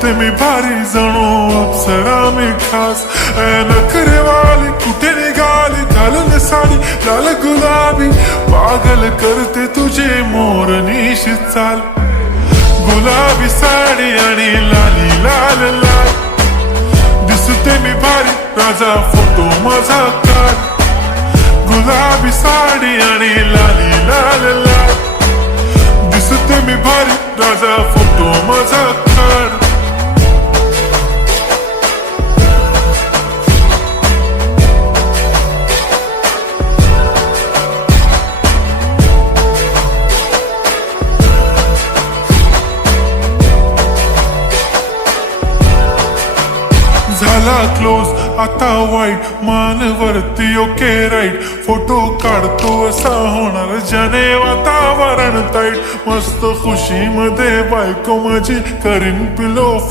दिसते मी भारी जणू अप्सरा मी खास. नखरेवाली कुठे निघाली घालून साडी लाल गुलाबी, पागल करते तुझे मोरनीशी चाल. गुलाबी साडी आणि लाली लाल लाल, दिसते मी भारी राजा फोटो माझा काढ. गुलाबी साडी आणि लाली लाल लाल, दिसते मी भारी राजा फोटो माझा काढ. झाला क्लोज आता वाईट, मान वरती ओके राईट. फोटो काढतो असा होणार ज्याने वातावरण ताईट. मस्त खुशी मध्ये बायको माझी करीन पिलो